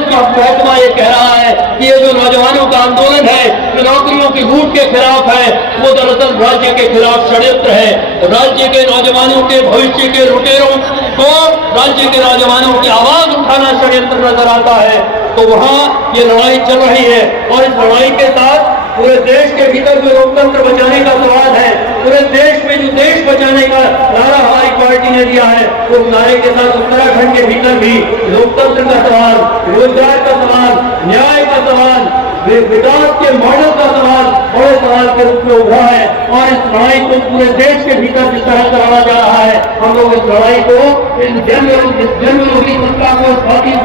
Police का महकमा ये कह रहा है कि ये जो नौजवानों का आंदोलन है, जो नौकरियों की लूट के खिलाफ है, वो दरअसल राज्य के खिलाफ षड्यंत्र है। राज्य के नौजवानों के भविष्य के लुटेरों को राज्य के नौजवानों की आवाज उठाना षड्यंत्र नजर आता है। तो वहां ये लड़ाई चल रही है और इस लड़ाई के साथ पूरे देश के भीतर जो लोकतंत्र बचाने का सवाल है, पूरे देश में जो देश बचाने का नारा हमारी पार्टी ने दिया है, उस नारे के साथ उत्तराखंड के भीतर भी लोकतंत्र का सवाल, रोजगार का सवाल, न्याय का सवाल, विकास के मॉडल का सवाल बड़े सवाल के रूप में उभरा है। और इस लड़ाई को पूरे देश के भीतर जिस तरह कराया जा रहा है, हम लोग इस लड़ाई को, इस जनविरोधी सत्ता को,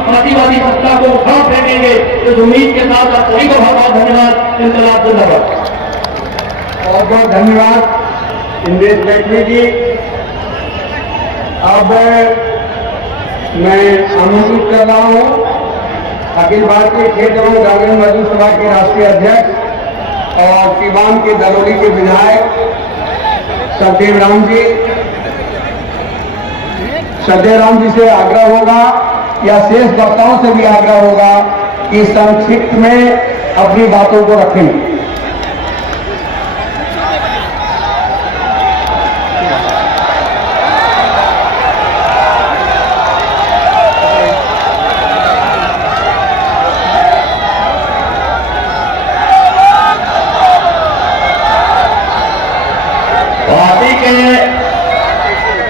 फांसीवादी सत्ता को उखाड़ फेंकेंगे। इस उम्मीद के साथ आप सभी को बहुत बहुत धन्यवाद। इंकलाब जिंदाबाद। बहुत बहुत धन्यवाद इंद्रेश जेटली जी। अब मैं आमंत्रित कर रहा हूं अखिल भारतीय खेत एवं ग्रामीण मजदूर सभा के राष्ट्रीय अध्यक्ष और सीवान के दलौली के विधायक सत्यदेव राम जी। सत्यदेव राम जी से आग्रह होगा या शेष वक्ताओं से भी आग्रह होगा कि संक्षिप्त में अपनी बातों को रखें। पार्टी के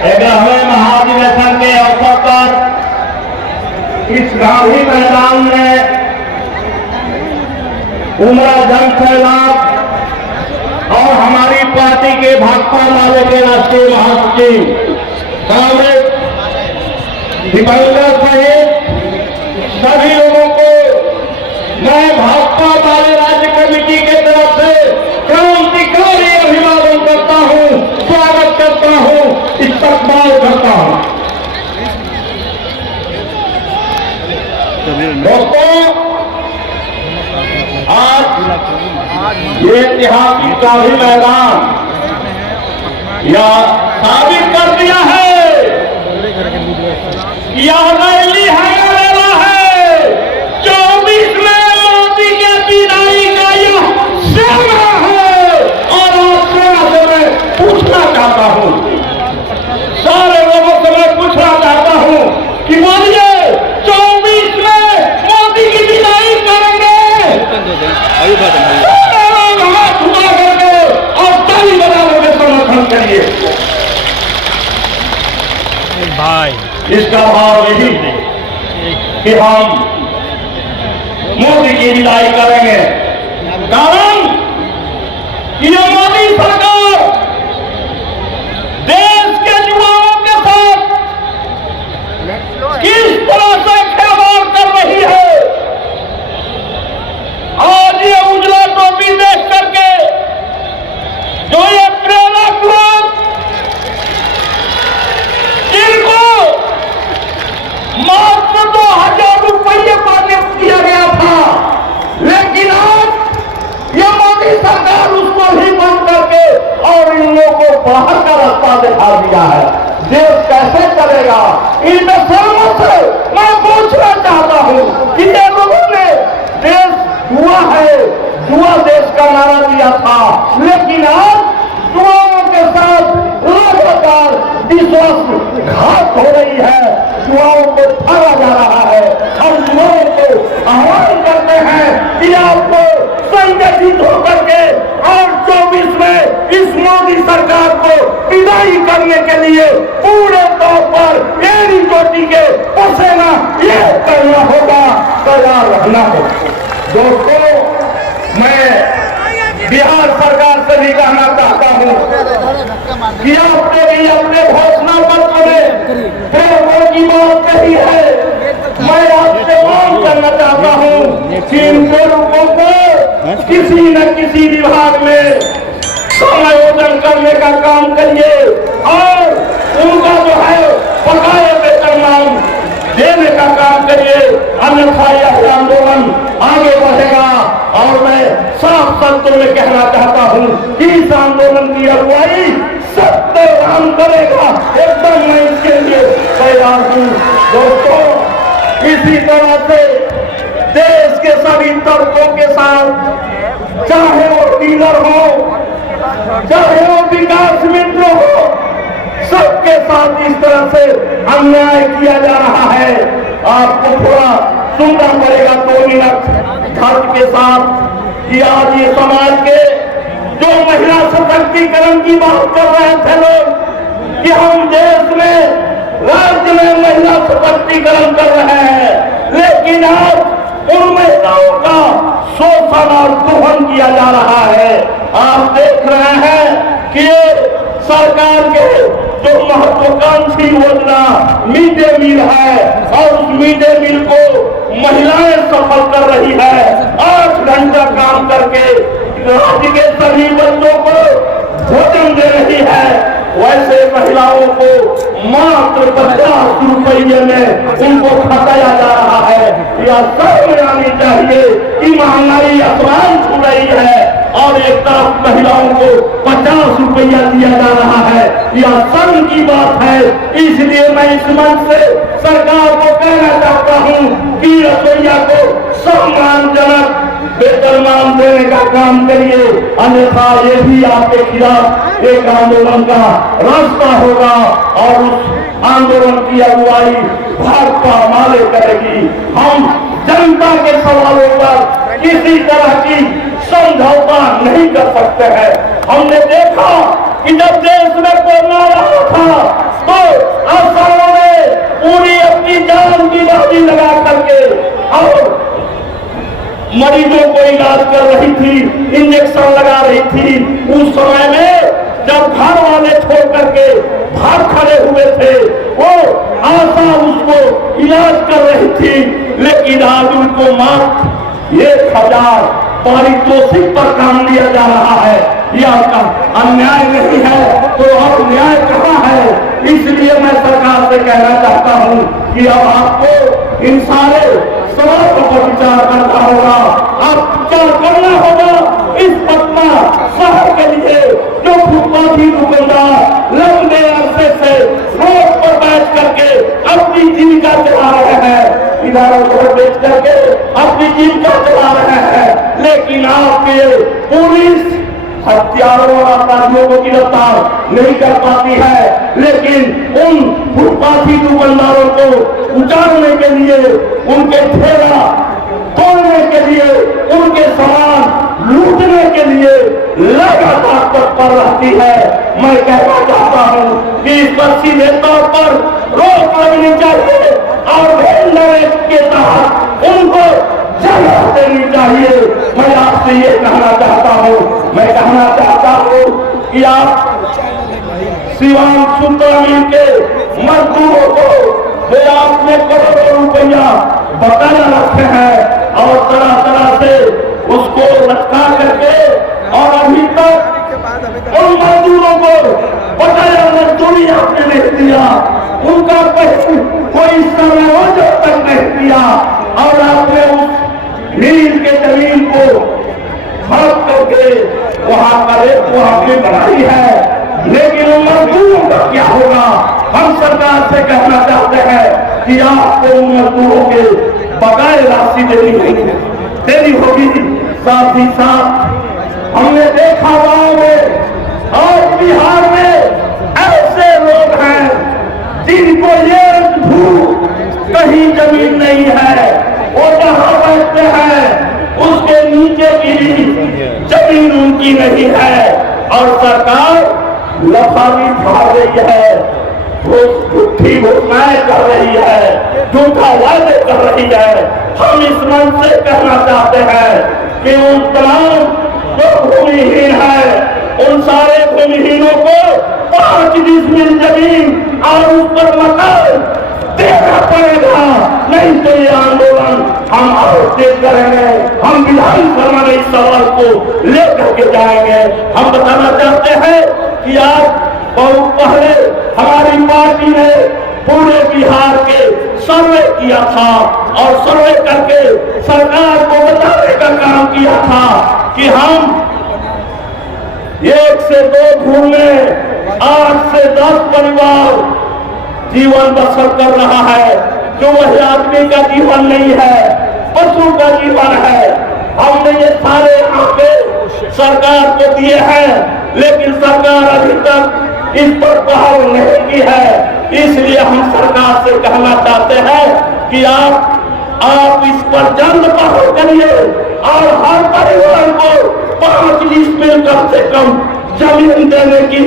11वें महाधिवेशन के अवसर पर इस गांधी मैदान में उमड़ा जन सैलाब और हमारी पार्टी के भाकपा माले के राष्ट्रीय महासचिव कांग्रेस दिवंगत सहित सभी लोगों को मैं भाकपा माले राज्य कमेटी के तरफ से क्रांतिकारी अभिवादन करता हूं, स्वागत करता हूं, इस्तकबाल करता हूं। दोस्तों, आज ये ऐतिहासिक गांधी मैदान या साबित कर दिया है कि यह रैली है, मेला है। 24 में मोदी के विदाई का यह सेवा है। और आपसे मैं पूछना चाहता हूं, सारे लोगों से मैं पूछना चाहता हूं कि बोलिए 24 में मोदी की विदाई करेंगे? हाथ उठा करके और ताली बजाने में समर्थन करिए भाई। इसका भाव यही है कि हम मोदी की विदाई करेंगे। कारण कि ये मोदी सरकार देश के युवाओं के साथ किस तरह से खिलवाड़ कर रही है। आज ये उजला टोपी देख करके जो ये प्रेरक लोग जिनको मात्र 2000 रुपये पर नियुक्त किया गया था, लेकिन आज ये मोदी सरकार उसको ही बंद करके और इन लोगों को बाहर का रास्ता दिखा दिया है। देश कैसे चलेगा? इन बेशर्मों से मैं पूछना चाहता हूं कि ये लोगों ने देश जुआ है, जुआ देश का नारा दिया था, लेकिन आज जुआओं के साथ लगातार विश्वासघात हो रही है। जुआओं को ठगा जा रहा है। हम जुआओं को आह्वान करते हैं कि आपको संगठित होकर के और 24 में इस मोदी सरकार को विदाई करने के लिए पूरे तौर पर एड़ी चोटी के पसेना ये करना होगा, तैयार रहना होगा। दोस्तों, मैं बिहार सरकार से भी कहना चाहता हूं कि आपने भी अपने घोषणा पत्र में प्रेमों की बात कही है। मैं आपसे मांग करना चाहता हूं कि इन लोगों को किसी न किसी विभाग में समायोजन करने का काम करिए और उनका जो है बकाया वेतन देने का काम करिए, अन्यथा यह आंदोलन आगे बढ़ेगा। और मैं साफ शब्दों में कहना चाहता हूं कि इस आंदोलन की अगुवाई सत्यदेव राम करेगा। एकदम मैं इसके लिए तैयार हूं। दोस्तों, इसी तरह से देश के सभी तबकों के साथ, चाहे वो डीलर हो, चाहे वो विकास मित्र हो, सबके साथ इस तरह से अन्याय किया जा रहा है। आपको थोड़ा सुनना पड़ेगा 2 मिनट धर्म के साथ कि आज ये समाज के जो महिला सशक्तिकरण की बात कर रहे थे लोग कि हम देश में राज्य में महिला सशक्तिकरण कर रहे हैं, लेकिन आज उन महिलाओं का शोषण और दोहन किया जा रहा है। आप देख रहे हैं कि ये सरकार के जो महत्वाकांक्षी योजना मिड डे मील है और उस मिड डे मील को महिलाएं सफल कर रही है। 8 घंटा काम करके राज्य के सभी बच्चों को भोजन दे रही है। वैसे महिलाओं को मात्र 50 रुपये में उनको खटाया जा रहा है। यह शर्म आनी चाहिए कि महंगाई आसमान छू रही है और एक तरफ महिलाओं को 50 रुपया दिया जा रहा है। यह शर्म की बात है। इसलिए मैं इस मंच से सरकार को कहना चाहता हूँ कि रसोईया को सम्मानजनक वेतनमान देने का काम करिए, अन्यथा ये भी आपके खिलाफ एक आंदोलन का रास्ता होगा और उस आंदोलन की अगुवाई भाजपा माले करेगी। हम जनता के सवालों पर किसी तरह की समझौता नहीं कर सकते हैं। हमने देखा कि जब देश में कोरोना रहा था तो आशाओं ने पूरी अपनी जान की बाजी लगा करके और मरीजों को इलाज कर रही थी, इंजेक्शन लगा रही थी। उस समय में जब घर वाले छोड़ करके भाग खड़े हुए थे, वो आशा उसको इलाज कर रही थी, लेकिन आज उनको मात्र 1000 पारितोषिक पर काम लिया जा रहा है। यह अन्याय नहीं है तो अब न्याय कहाँ है? इसलिए मैं सरकार से कहना चाहता हूँ कि अब आपको इन सारे सवालों पर विचार करना होगा। आप विचार करना होगा इस पटना शहर के लिए जो फुटपाथी दुकानदार लंबे अरसे से रोड पर बैठ करके अपनी जीविका चला रहे हैं, इधर उधर बेच करके अपनी जीविका चला रहे हैं, लेकिन आपके पुलिस हत्यारों और अपराधियों को गिरफ्तार नहीं कर पाती है, लेकिन उन फुटपाथी दुकानदारों को उजाड़ने के लिए, उनके ठेला तोड़ने के लिए, उनके सामान लूटने के लिए लगातार तत्पर रहती है। मैं कहना चाहता हूँ कि इस पर सीधे तौर पर रोक लगनी चाहिए और भेंडरे के तहत उनको जगह देनी चाहिए। मैं आपसे ये कहना चाहता हूँ, मैं कहना चाहता हूँ कि आप सिवान सुंदर मिल के मजदूरों को वे आपने करोड़ों रुपया बकाया रखे हैं और तरह तरह से उसको लटका करके और अभी तक उन मजदूरों को बकाया मजदूरी आपने नहीं दिया, उनका कोई समायोजन तक नहीं दिया और आपने उस नील के जमीन को भाग करके वहां का रेत को आपने बनाई है, लेकिन उन मजदूरों का क्या होगा? हम सरकार से कहना चाहते हैं कि आपको उन मजदूरों के बकाए राशि देनी होगी। साथ ही साथ हमने देखा गांव में और बिहार में ऐसे लोग हैं जिनको ये भू कहीं जमीन नहीं है, वो जहां बैठते हैं उसके नीचे की जमीन उनकी नहीं है और सरकार लफावी फाड़ रही है, झूठी घोषणाएं कर रही है, झूठा वादे कर रही है। हम इस मंच से कहना चाहते हैं कि उन तमाम जो भूमिहीन है, उन सारे भूमिहीनों को 5 डिसमिल जमीन और उस पर मकान देना पड़ेगा, नहीं तो ये आंदोलन हम और तेज करेंगे। हम विधानसभा में इस सवाल को लेकर के जाएंगे। हम बताना चाहते हैं कि आज बहुत पहले हमारी पार्टी ने पूरे बिहार के सर्वे किया था और सर्वे करके सरकार को बताने का काम किया था कि हम 1 से 2 घर में 8 से 10 परिवार जीवन बसर कर रहा है, जो वही आदमी का जीवन नहीं है, पशु का सरकार को दिए हैं, लेकिन सरकार अभी तक इस पर पहल नहीं की है। इसलिए हम सरकार से कहना चाहते हैं कि आप इस पर जल्द पहल करिए और हर परिवार को 5 में कम से कम जमीन देने की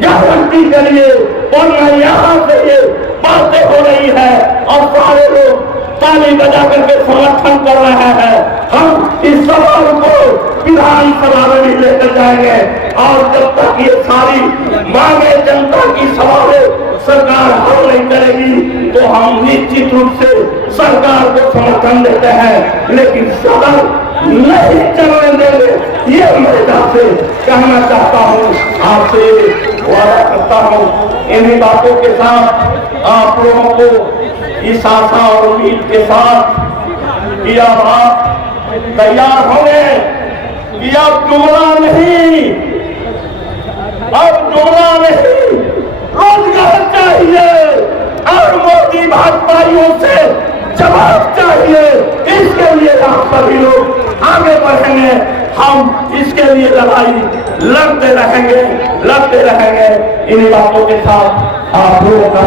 गारंटी करिए, वरना यहाँ से ये बातें हो रही है और सारे लोग ताली बजा करके समर्थन कर रहे हैं। हम इस सवाल को विधानसभा में भी लेकर जाएंगे और जब तक ये सारी मांगे जनता की सवालें सरकार हल नहीं करेगी तो हम निश्चित रूप से सरकार को समर्थन देते हैं, लेकिन सदन नहीं चलने देंगे। ये मैं आपसे कहना चाहता हूँ, आपसे वादा करता हूँ। इन्हीं बातों के साथ आप लोगों को इस आशा और उम्मीद के साथ कि अब आप तैयार होंगे कि अब जुमला नहीं, अब जुमला नहीं, रोजगार चाहिए और मोदी भाजपाइयों से जवाब चाहिए। इसके लिए आप सभी लोग आगे बढ़ेंगे, हम इसके लिए लड़ाई लड़ते रहेंगे। इन्हीं बातों के साथ आप लोगों का